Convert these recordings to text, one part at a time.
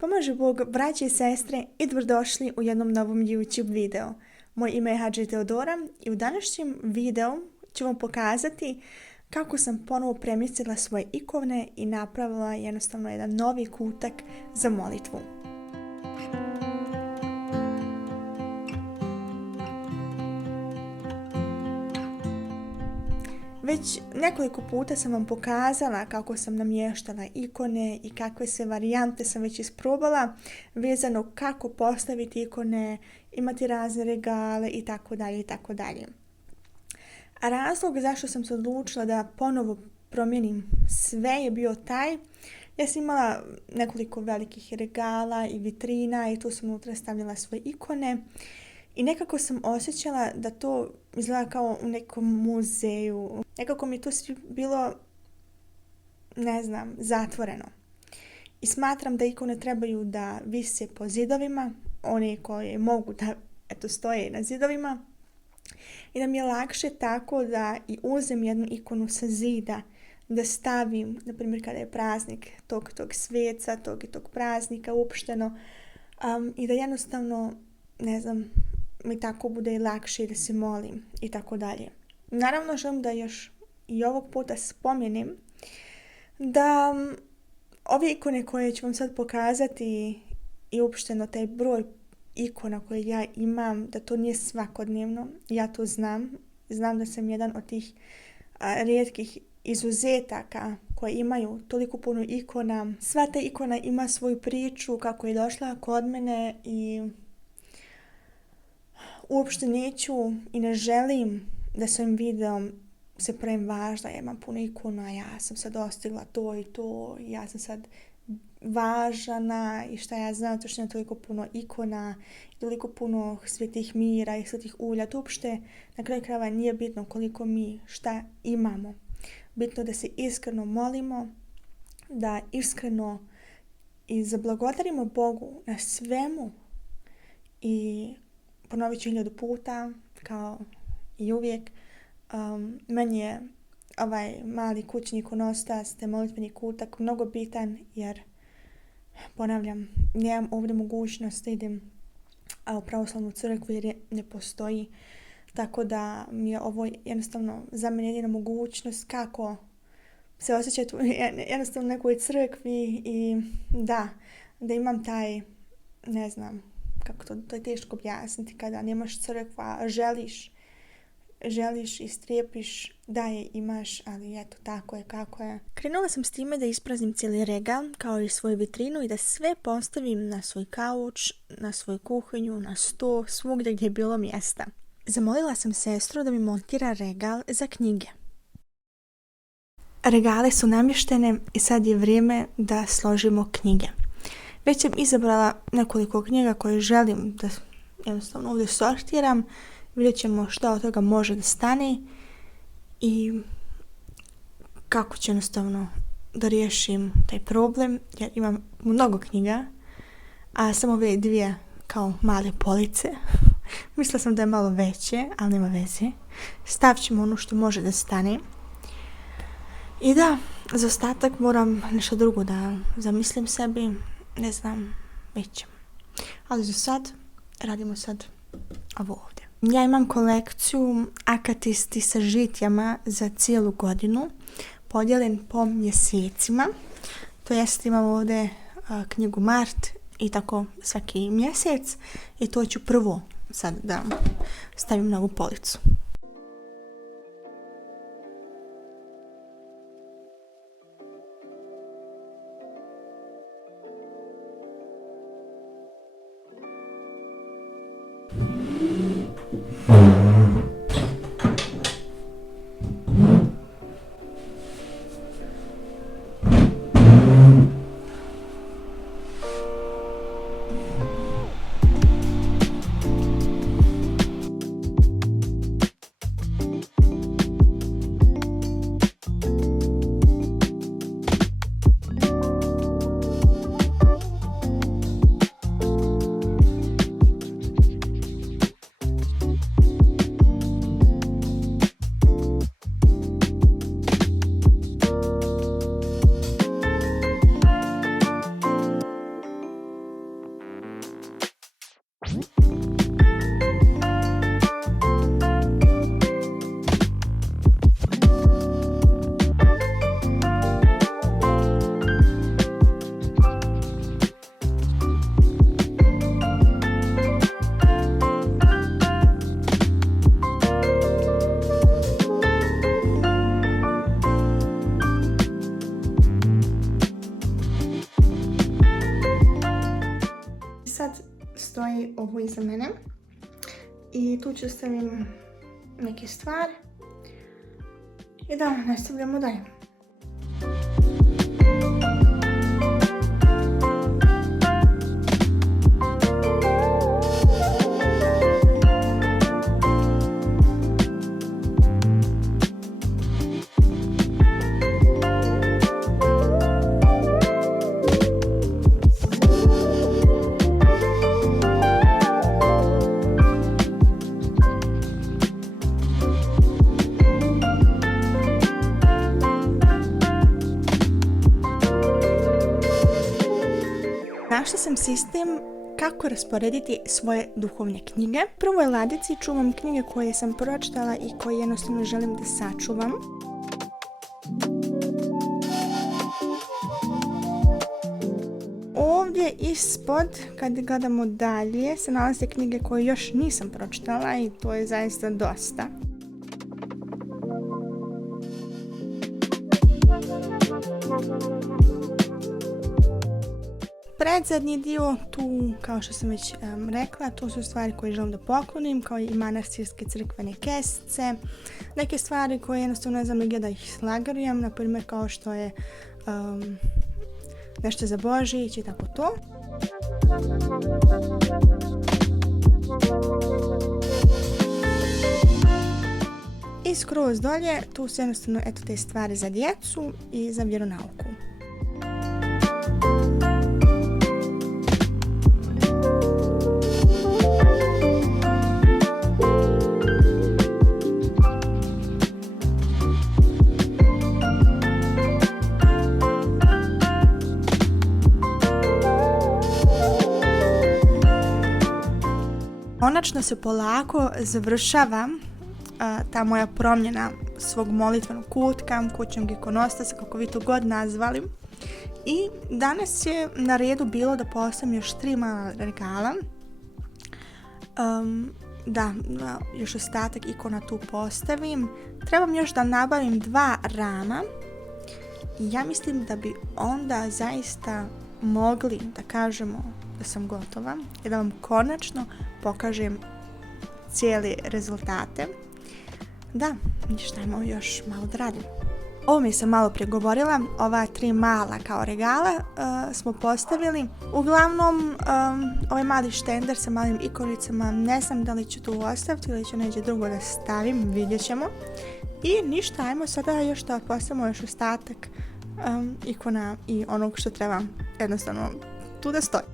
Pomaže Bog, braće i sestre, i dobrodošli u jednom novom YouTube videu. Moje ime je Hadži Teodora i u današnjem videu ću vam pokazati kako sam ponovo premjestila svoje ikone i napravila jednostavno jedan novi kutak za molitvu. Već nekoliko puta sam vam pokazala kako sam namještala ikone i kakve se varijante sam već isprobala vezano kako postaviti ikone, imati razne regale itd. itd. A razlog zašto sam se odlučila da ponovo promijenim sve je bio taj. Ja sam imala nekoliko velikih regala i vitrina i tu sam unutra stavljala svoje ikone. I nekako sam osjećala da to izgleda kao u nekom muzeju. Nekako mi je to svi bilo, zatvoreno. I smatram da ikone trebaju da vise po zidovima, one koje mogu da stoje na zidovima. I da mi je lakše tako da i uzem jednu ikonu sa zida, da stavim, na primjer kada je praznik tog sveca, tog i tog praznika uopšteno. I da jednostavno, mi tako bude i lakše da se molim i tako dalje. Naravno želim da još i ovog puta spomenem da ove ikone koje ću vam sad pokazati i uopšteno taj broj ikona koje ja imam, da to nije svakodnevno. Ja to znam. Znam da sam jedan od tih rijetkih izuzetaka koji imaju toliko puno ikona. Sva ta ikona ima svoju priču kako je došla kod mene i uopšte neću i ne želim da s ovim videom se pravim važna. Ja imam puno ikona, ja sam sad dostigla to i to, ja sam sad važana i šta ja znam, to što je toliko puno ikona, toliko puno svetih mira i svetih ulja. To uopšte na kraju krajeva nije bitno koliko mi šta imamo. Bitno da se iskreno molimo, da iskreno i zablagodarimo Bogu na svemu i ponovit ću 1000 puta, kao i uvijek. Meni je ovaj mali kućni ikonostas, te molitveni kutak mnogo bitan, jer ponavljam, nemam ovdje mogućnost da idem u pravoslavnu crkvu jer ne postoji. Tako da mi je ovo jednostavno za mene jedina mogućnost kako se osjećati jednostavno u nekoj crkvi i da imam kako to je teško objasniti kada nemaš crkva, želiš i strepiš da je imaš, ali eto tako je kako je. Krenula sam s time da ispraznim cijeli regal kao i svoju vitrinu i da sve postavim na svoj kauč, na svoju kuhinju, na sto, svugdje gdje je bilo mjesta. Zamolila sam sestru da mi montira regal za knjige. Regale su namještene i sad je vrijeme da složimo knjige. Već sam izabrala nekoliko knjiga koje želim da jednostavno ovdje sortiram. Vidjet ćemo šta od toga može da stane i kako ću jednostavno da riješim taj problem. Jer imam mnogo knjiga, a samo ove 2 kao male police. Mislila sam da je malo veće, ali nema veze. Stavit ćemo ono što može da stane. I da, za ostatak moram nešto drugo da zamislim sebi. Već ćemo. Ali za sad, radimo sad ovo ovdje. Ja imam kolekciju akatisti sa žitjama za cijelu godinu, podijeljen po mjesecima. To jest imam ovdje knjigu Mart i tako svaki mjesec i to ću prvo sad da stavim na ovu policu. stoji ovo iza mene. I tu ću stavim neke stvari. I da, nastavljamo dalje. Našla sam sistem kako rasporediti svoje duhovne knjige. U prvoj ladici čuvam knjige koje sam pročitala i koje jednostavno želim da sačuvam. Ovdje ispod, kad gledamo dalje, se nalaze knjige koje još nisam pročitala i to je zaista dosta. Predzadnji dio, tu, kao što sam već rekla, to su stvari koje želim da poklonim, kao i manastirske crkvene kesice, neke stvari koje jednostavno ne znam gdje da ih slagarujem, na primjer kao što je nešto za Božić i tako to. I skroz dolje, tu su jednostavno eto te stvari za djecu i za vjeronauku. Konačno se polako završava ta moja promjena svog molitvenog kutka, kućnog ikonostasa, kako vi to god nazvali. I danas je na redu bilo da postavim još 3 mala regala. Da, još ostatak ikona tu postavim. Trebam još da nabavim 2 rama. I ja mislim da bi onda zaista mogli da kažemo da sam gotova i da vam konačno pokažem cijeli rezultate. Da, ništa, imamo još malo da radim. Ovo mi sam malo prije govorila, ova 3 mala kao regala smo postavili. Uglavnom, ovaj mali štender sa malim ikonicama, ne znam da li ću tu ostaviti ili ću neđe drugo da stavim, vidjet ćemo. I ništa, ajmo sada još da postavimo još ostatak ikona i onog što treba jednostavno tu da stoji.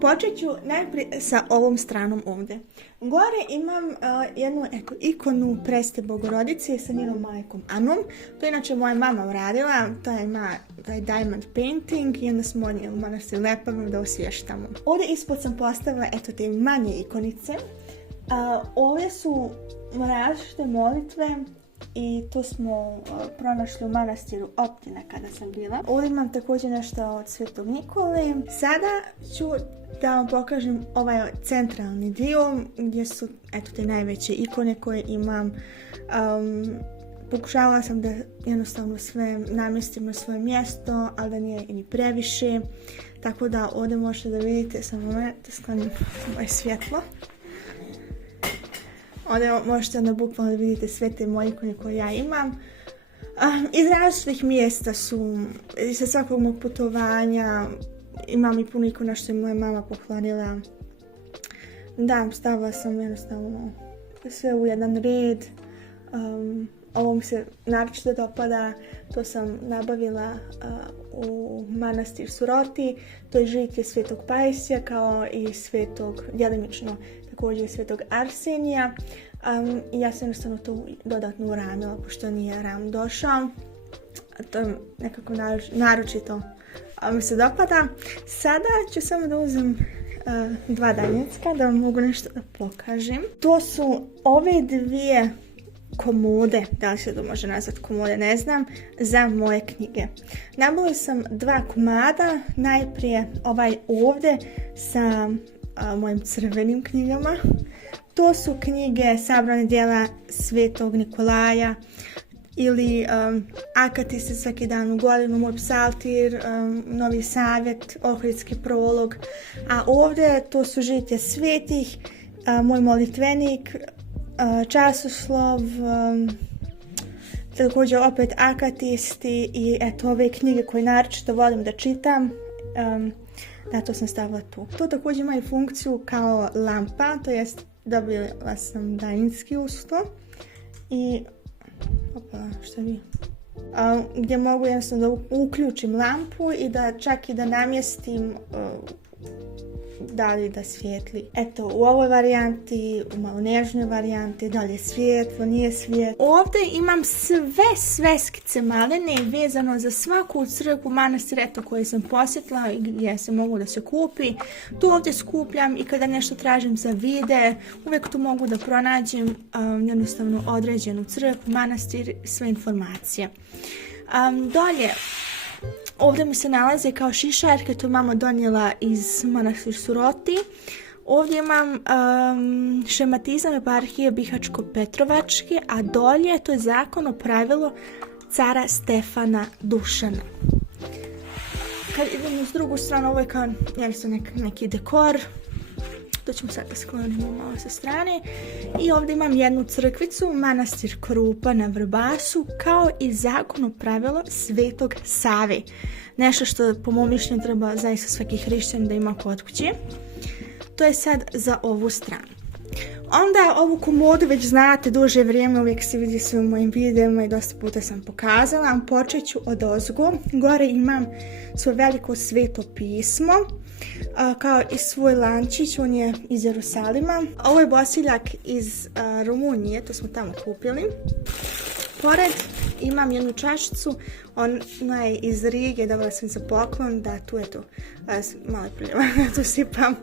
Počet ću najprije sa ovom stranom ovdje. Gore imam jednu ikonu Presne Bogorodice sa njenom majkom Anom. To je inače moja mama uradila, taj diamond painting i onda smo odnijeli u manastir Lepoglava da osvještamo. Ovdje ispod sam postavila eto te manje ikonice. Ovdje su različite molitve i to smo pronašli u manastiru Optina kada sam bila. Ovdje imam također nešto od Svetog Nikole. Sada ću da vam pokažem ovaj centralni dio gdje su eto te najveće ikone koje imam. Pokušavala sam da jednostavno sve namjestim na svoje mjesto, ali da nije ni previše. Tako da ovdje možete da vidite, samo da sklonim moje svjetlo. Ovdje možete onda bukvalno da vidite sve te moje ikone koje ja imam. Iz različitih mjesta su, sa svakog mog putovanja, imam i puno ikona što je moja mama poklonila. Da, stavila sam jednostavno sve u jedan red. Ovo mi se naročito dopada, to sam nabavila u manastir Suroti. To je žitje Svetog Pajsija kao i djelimično također Svetog Arsenija. Ja sam jednostavno to dodatno uramila, pošto nije ram došao. To je nekako naročito mi se dopada. Sada ću samo da uzem 2 danjecka da vam mogu nešto da pokažem. To su ove 2 komode, da li se to može nazvati komode, ne znam, za moje knjige. Nabavila sam 2 komada, najprije ovaj ovdje sa mojim crvenim knjigama. To su knjige sabrane djela Svetog Nikolaja ili Akatiste svaki dan u godinu, moj psaltir, Novi savjet, Ohridski prolog. A ovdje to su Žitje svetih, moj molitvenik, časoslov, također opet Akatisti i eto ove knjige koje naročito volim da čitam. Da, to sam stavila tu. To također ima i funkciju kao lampa, to jest dobila sam daljinski uz to. I šta bi? Gdje mogu jednostavno da uključim lampu i da čak i da namjestim da li da svijetli. Eto, u ovoj varijanti, u malo nežnoj varijanti, da li je svijetlo, nije svijetlo. Ovdje imam sve sveskice malene vezano za svaku crkvu, manastir, eto, koju sam posjetila i gdje se mogu da se kupi. Tu ovdje skupljam i kada nešto tražim za vide, uvijek tu mogu da pronađem jednostavno određenu crkvu, manastir, sve informacije. Dolje, ovdje mi se nalaze kao šišarke, to mama donijela iz manastir Suroti. Ovdje imam šematizam eparhije Bihačko-Petrovačke, a dolje to je zakon o pravilu cara Stefana Dušana. Kad idemo s drugu stranu, ovo je kao neki dekor. To ćemo sad da sklonimo malo sa strane. I ovdje imam jednu crkvicu, manastir Krupa na Vrbasu, kao i zakon o pravilo Svetog Save. Nešto što po mom mišljenju treba zaista svaki hrišćanin da ima kod kuće. To je sad za ovu stranu. Onda ovu komodu već znate duže vrijeme, uvijek se vidi sve u mojim videima i dosta puta sam pokazala. Počet ću od ozgo. Gore imam svoje veliko sveto pismo, kao i svoj lančić, on je iz Jerusalima. Ovo je bosiljak iz Rumunije, to smo tamo kupili. Pored imam jednu čašicu, ona je iz Rige, dobila sam za poklon, da tu je to, malo prljava, tu sipam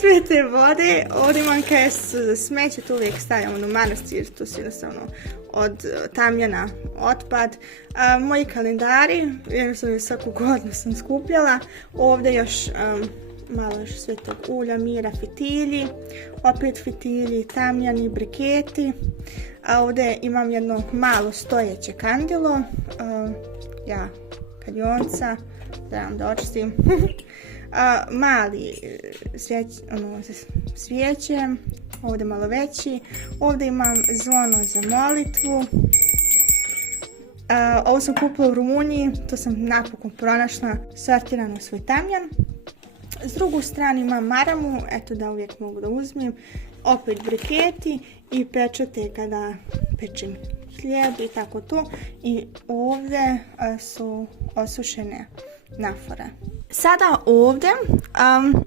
svete vode. Ovdje imam kesu za smeće, tu uvijek stavljam u manastir, tu su jednostavno od tamjana otpad. Moji kalendari, jednostavno svaku godinu sam skupljala. Ovdje još malo još svetog ulja, mira, fitilji, opet fitilji, tamjani, briketi. A ovdje imam jedno malo stojeće kandilo, kadionca, da očistim. Mali svijeće, ovdje malo veći. Ovdje imam zvono za molitvu. Ovo sam kupila u Rumuniji, to sam napokon pronašla, sortirano u svoj tamjan. S drugu stranu imam maramu, eto da uvijek mogu da uzmem, opet briketi i pečete kada pečem hljeb i tako to. I ovdje su osušene nafore. Sada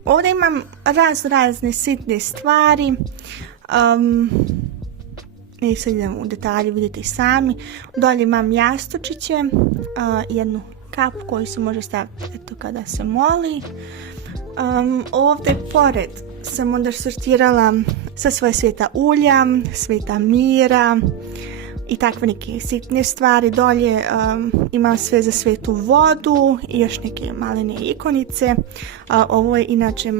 ovdje imam razne sitne stvari. Ne sad idem u detalje, vidite i sami. Dolje imam jastučiće, jednu kapu koju se može staviti eto, kada se moli. Ovdje pored sam onda sortirala sa svoje sveta ulja, sveta mira i takve neke sitne stvari. Dolje imam sve za svetu vodu i još neke malene ikonice. Ovo je inače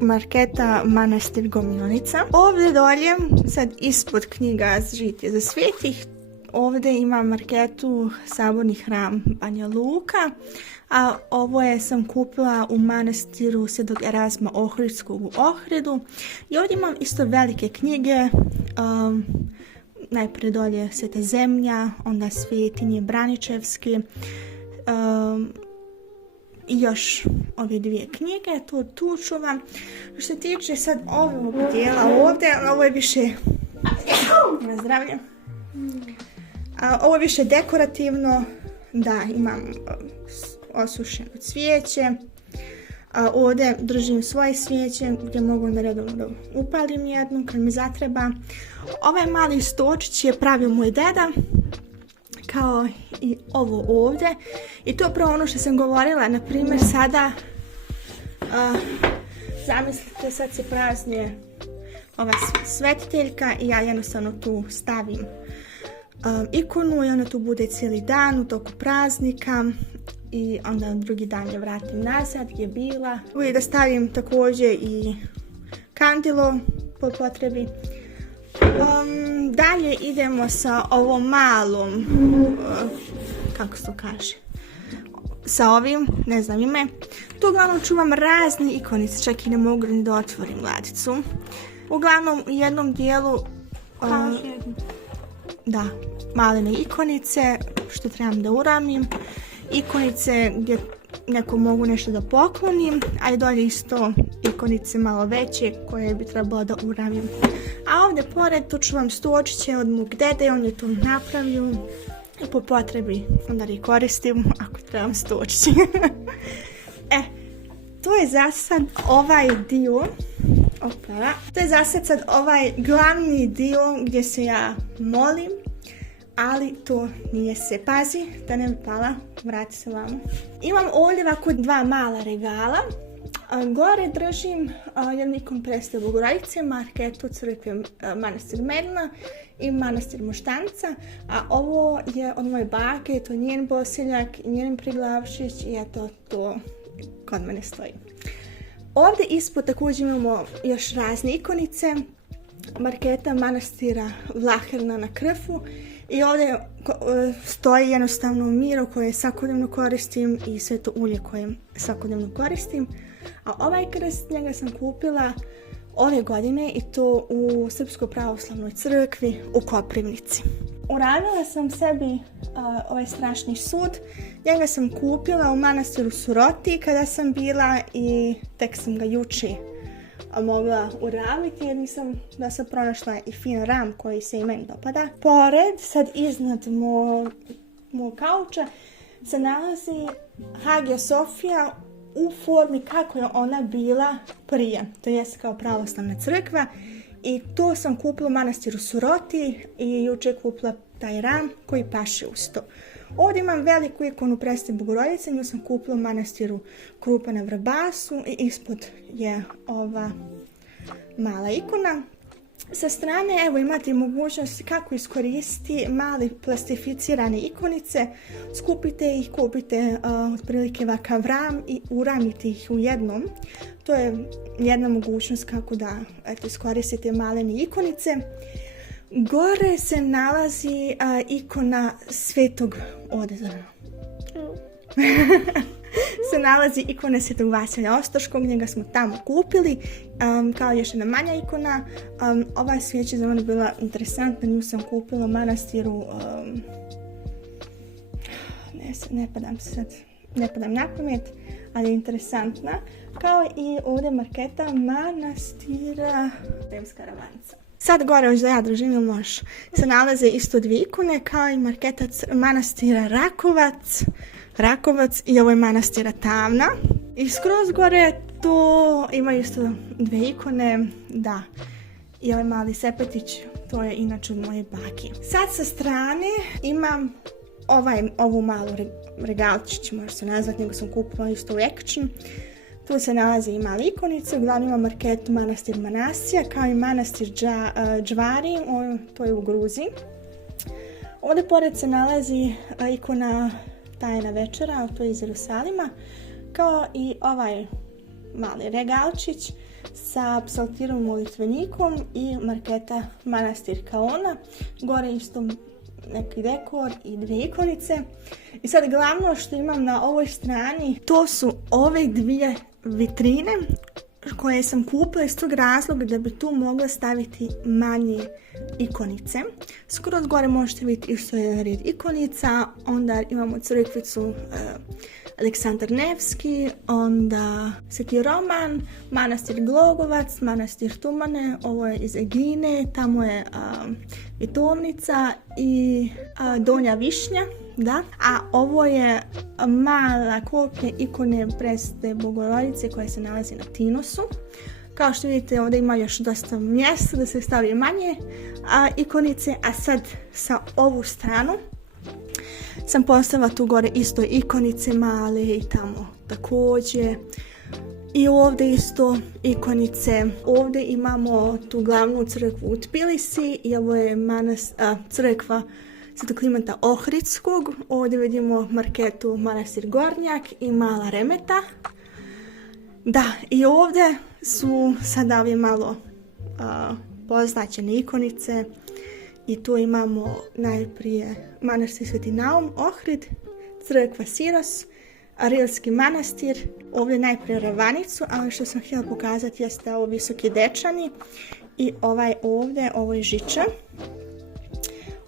marketa manastir Gomiljonica. Ovdje dolje, sad ispod knjiga Žitje za svetih, ovdje imam marketu Saborni hram Banja Luka. A ovo sam kupila u manastiru Svetog Erazma Ohridskog u Ohridu. I ovdje imam isto velike knjige. Najprije dolje Sveta zemlja, onda Svetinje Braničevske. I još ove dvije knjige, to tu čuvam. Što se tiče sad ovog dijela ovdje, ovo je više na zdravlje. Ovo je više dekorativno, da imam osušeno cvijeće. Ovdje držim svoje svijeće gdje mogu na redovno da upalim jednu kad mi zatreba. Ovaj mali stočić je pravio moj deda, kao i ovo ovdje. I to je upravo ono što sam govorila, na primjer sada, zamislite sad se praznije ova svetiteljka i ja jednostavno tu stavim ikonu i ona tu bude cijeli dan u toku praznika i onda drugi dan je vratim nazad gdje je bila. Uvijek da stavim također i kandilo po potrebi. Dalje idemo sa ovom malom, kako se to kaže, sa ovim, ne znam ime. Tu uglavnom čuvam razne ikonice, čak i ne mogu ni da otvorim ladicu. Uglavnom u jednom dijelu da, malene ikonice što trebam da uramim, ikonice gdje neko mogu nešto da poklonim, a i dolje isto ikonice malo veće koje bi trebalo da uramim. A ovdje pored tu čuvam stočiće od mog dede, on je to napravio i po potrebi onda ih koristim ako trebam stočići. To je za sad ovaj dio. To je za sad ovaj glavni dio gdje se ja molim, ali to nije se. Pazi da ne bi pala, vrati se vamo. Imam ovdje ovako dva mala regala. Gore držim jednu ikonu Presvete Bogorodice, marketu crkve Manastir Medna i Manastir Moštanca, a ovo je od moje bake, to je njen bosiljak i njen priglavšić i eto to kod mene stoji. Ovdje ispod također imamo još razne ikonice, marketa Manastira Vlaherna na Krfu i ovdje stoji jednostavno miro koje svakodnevno koristim i sveto ulje koje svakodnevno koristim. A ovaj krst njega sam kupila ove godine i to u Srpskoj pravoslavnoj crkvi u Koprivnici. Uradila sam sebi ovaj strašni sud. Njega sam kupila u manastiru Suroti kada sam bila i tek sam ga juče mogla uramiti jer nisam da sam pronašla i fin ram koji se i meni dopada. Pored, sad iznad mog kauča se nalazi Hagia Sofia u formi kako je ona bila prije, to jest kao pravoslavna crkva i to sam kupila u manastiru Suroti i juče kupila taj ram koji paše uz to. Ovdje imam veliku ikonu Presvete Bogorodice, nju sam kupila u manastiru Krupa na Vrbasu i ispod je ova mala ikona. Sa strane evo imate mogućnost kako iskoristiti male plastificirane ikonice, skupite ih, kupite otprilike ovakav ram i uramite ih u jednom. To je jedna mogućnost kako da iskoristite malene ikonice. Gore se nalazi ikona Svetog Odezara. Se nalazi ikona Svetog Vasilija Ostroškog, njega smo tamo kupili, kao još jedna manja ikona. Ova svijeća za mene bila interesantna, nju sam kupila u manastiru, ne padam na pamet, ali je interesantna, kao i ovdje marketa manastira Rimska Ravanca. Sad gore još da ja držim ili možeš, se nalaze isto dvije ikone, kao i marketa manastira Rakovac i ovo je manastira Tamna. I skroz gore to imaju isto dvije ikone, da. I ovaj mali sepetić, to je inače od moje bake. Sad sa strane imam ovu malu regalčić, može se nazvati, nego sam kupila isto u Action. Tu se nalazi i mali ikonice, uglavnom ima marketu manastir Manasija, kao i manastir Džvari, to je u Gruziji. Ovdje pored se nalazi ikona Tajna večera, to je iz Jerusalima, kao i ovaj mali regalčić sa psaltirom molitvenikom i marketa manastir Kaona. Gore isto neki dekor i dvije ikonice. I sad glavno što imam na ovoj strani, to su ove dvije vitrine koje sam kupila iz tog razloga da bi tu mogla staviti manje ikonice. Skroz gore možete vidjeti isto je red ikonica, onda imamo crkvicu Aleksandar Nevski, onda Sveti Roman, manastir Glogovac, manastir Tumane, ovo je iz Egine, tamo je Vitovnica i Donja Višnja. Da, a ovo je mala kopija ikone Presvete Bogorodice koja se nalazi na Tinosu. Kao što vidite ovdje ima još dosta mjesta da se stavi manje ikonice, a sad sa ovu stranu sam postavila tu gore isto ikonice male i tamo također. I ovdje isto ikonice. Ovdje imamo tu glavnu crkvu u Tbilisi i ovo je crkva Svetog Klimenta Ohridskog. Ovdje vidimo marketu Manastir Gornjak i Mala Remeta. Da, i ovdje su sada ove malo poznaćene ikonice. I tu imamo najprije manastir Sveti Naum Ohrid, crkva Siros, Arilski manastir, ovdje najprije Ravanicu, ali što sam htjela pokazati jeste ovo Visoki Dečani i ovaj ovdje, ovo je Žiča.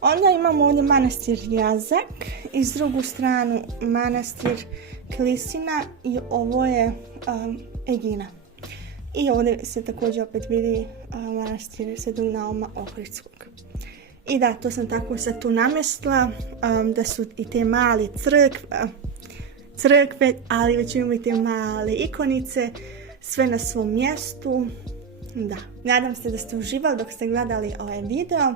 Onda imamo ovdje manastir Jazak i s drugu stranu manastir Klisina i ovo je Egina. I ovdje se također opet vidi manastir Svetog Nauma Ohridskog. I da, to sam tako sad tu namjestila, da su i te male crkve, ali već imamo i te male ikonice, sve na svom mjestu. Da, nadam se da ste uživali dok ste gledali ovaj video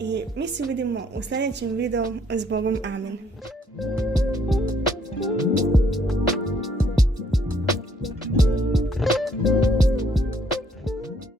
i mi se vidimo u sljedećem videu. S Bogom, amin.